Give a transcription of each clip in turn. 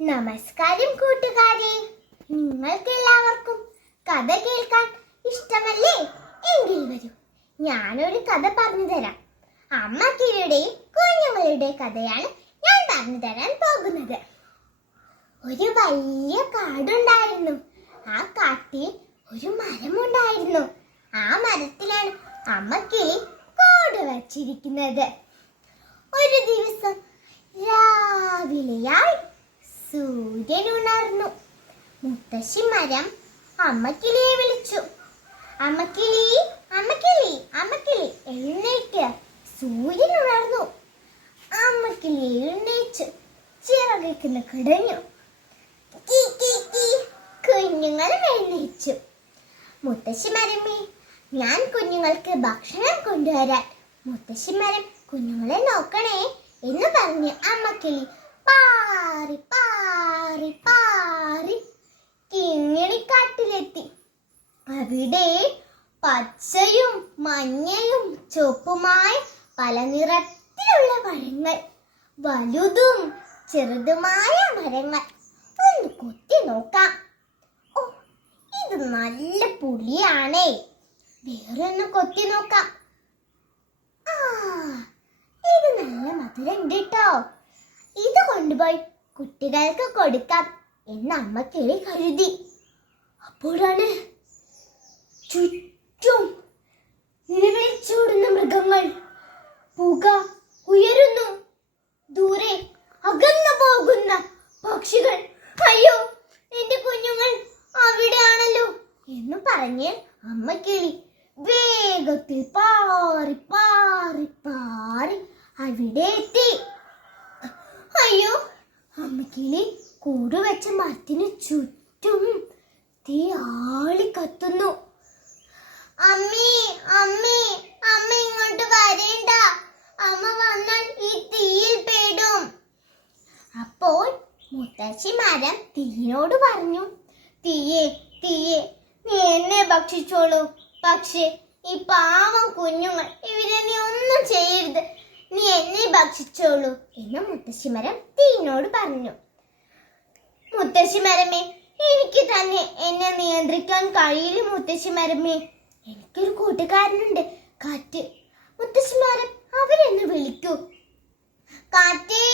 നമസ്കാരം കൂട്ടുകാരെ, നിങ്ങൾക്ക് എല്ലാവർക്കും കഥ കേൾക്കാൻ ഇഷ്ടമല്ലേ? എങ്കിൽ വരൂ, ഞാനൊരു കഥ പറഞ്ഞു തരാം. അമ്മ കിളിയുടെയും കുഞ്ഞുങ്ങളുടെ കഥയാണ് ഞാൻ പറഞ്ഞു തരാൻ പോകുന്നത്. ഒരു വലിയ കാടുണ്ടായിരുന്നു. ആ കാട്ടിൽ ഒരു മരമുണ്ടായിരുന്നു. ആ മരത്തിലാണ് അമ്മ കിളി കൂട് വച്ചിരിക്കുന്നത്. ഒരു ദിവസം രാവിലെയായി സൂര്യൻ ഉണർന്നു. മുത്തശ്ശി മരം അമ്മക്കിളിയെ വിളിച്ചു. അമ്മക്കിളി, അമ്മക്കിളി, അമ്മക്കിളി, എഴുന്നേറ്റ്, സൂര്യൻ ഉണർന്നു. അമ്മക്കിളി എഴുന്നേറ്റ് ചിറകിന് കിടഞ്ഞു. കുഞ്ഞുങ്ങളും എഴുന്നേച്ചു. മുത്തശ്ശി മരമേ, ഞാൻ കുഞ്ഞുങ്ങൾക്ക് ഭക്ഷണം കൊണ്ടുവരാൻ. മുത്തശ്ശി മരം കുഞ്ഞുങ്ങളെ നോക്കണേ എന്ന് പറഞ്ഞ് അമ്മക്കിളി പാറി പാറി പാറി കിങ്ങിണിക്കാട്ടിലെത്തി. അവിടെ പച്ചയും മഞ്ഞയും ചുവപ്പുമായ പല നിറത്തിലുള്ള മരങ്ങൾ, വലുതും ചെറുതുമായ മരങ്ങൾ. ഒന്ന് കൊത്തി നോക്കാം. ഓ, ഇത് നല്ല പുളിയാണേ. വേറൊന്ന് കൊത്തി നോക്കാം. ഇത് നല്ല മധുരം കേട്ടോ. ഇത് കൊണ്ടുപോയി കുട്ടികൾക്ക് കൊടുക്കാം എന്ന് അമ്മക്കിളി കരുതി. അപ്പോഴാണ് ചുറ്റും നിലവിളിച്ചോടുന്ന മൃഗങ്ങൾ. പുക ഉയരുന്നു. ദൂരെ അകന്നു പോകുന്ന പക്ഷികൾ. അയ്യോ, എന്റെ കുഞ്ഞുങ്ങൾ അവിടെയാണല്ലോ എന്ന് പറഞ്ഞ് അമ്മക്കിളി വേഗത്തിൽ പാറി പാറി പാറി അവിടെ എത്തി. അയ്യോ, അമ്മക്കിളി കൂടുവെച്ച മരത്തിന് ചുറ്റും തീ ആളി കത്തുന്നു. അമ്മേ, അമ്മേ, അമ്മ ഇങ്ങോട്ട് വരേണ്ട. അമ്മ വന്നാൽ ഈ തീയിൽ പെടും. അപ്പോൾ മുത്തശ്ശി മരം തീയോട് പറഞ്ഞു, തീയെ, തീയെ, നീ എന്നെ ഭക്ഷിച്ചോളൂ. പക്ഷേ ഈ പാവം കുഞ്ഞുങ്ങൾ, ഇവരെ നീ ഒന്നും ചെയ്യരുത്. നീ എന്നെ ഭക്ഷിച്ചോളൂ എന്ന് മുത്തശ്ശി മരം തീനോട് പറഞ്ഞു. മുത്തശ്ശി മരമേ, എനിക്ക് തന്നെ എന്നെ നിയന്ത്രിക്കാൻ കഴിയില്ല. മുത്തശ്ശി മരമേ, എനിക്കൊരു കൂട്ടുകാരനുണ്ട്, കാറ്റ്. മുത്തശ്ശി മരം അവരെന്ന് വിളിക്കൂ. കാറ്റേ,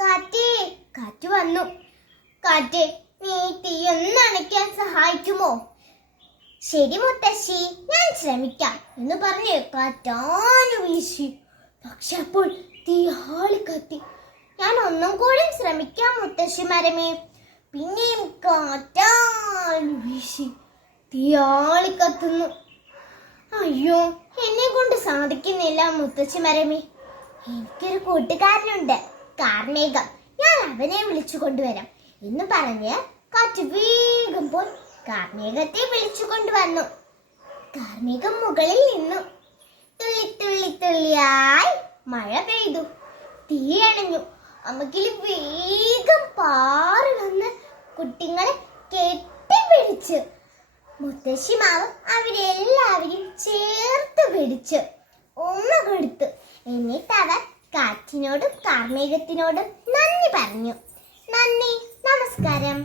കാറ്റേ. കാറ്റ് വന്നു. കാറ്റേ, നീ തീ ഒന്ന് അണയ്ക്കാൻ സഹായിക്കുമോ? ശരി മുത്തശ്ശി, ഞാൻ ശ്രമിക്കാം എന്ന് പറഞ്ഞ് കാറ്റാനു വീശി. പക്ഷെ അപ്പോൾ തീ ആളി കത്തി. ഞാൻ ഒന്നും കൂടി ശ്രമിക്കാം മുത്തശ്ശി മരമേ. പിന്നെയും കാറ്റാനു വീശി. തീ ആളി കത്തുന്നു. അയ്യോ, എന്നെ കൊണ്ട് സാധിക്കുന്നില്ല മുത്തശ്ശി മരമേ. എനിക്കൊരു കൂട്ടുകാരനുണ്ട്, കാർമേഘം. ഞാൻ അവനെ വിളിച്ചു കൊണ്ടുവരാം എന്ന് പറഞ്ഞ് കാറ്റ് വേഗം പോയി കാർമേഘത്തെ വിളിച്ചു കൊണ്ടുവന്നു. കാർമേഘം മുകളിൽ നിന്നു. തുള്ളി തുള്ളി തുള്ളിയായി മഴ പെയ്തു. തീ അണഞ്ഞു. അമ്മക്കിളി വേഗം പാറി വന്ന് കുട്ടികളെ കെട്ടിപ്പിടിച്ചു. മുത്തശ്ശി മാവ് അവരെല്ലാവരെയും ചേർത്ത് പിടിച്ചു ഉമ്മ കൊടുത്തു. എന്നിട്ട് അവർ കാറ്റിനോടും കാർമേഘത്തിനോടും നന്ദി പറഞ്ഞു. നന്ദി, നമസ്കാരം.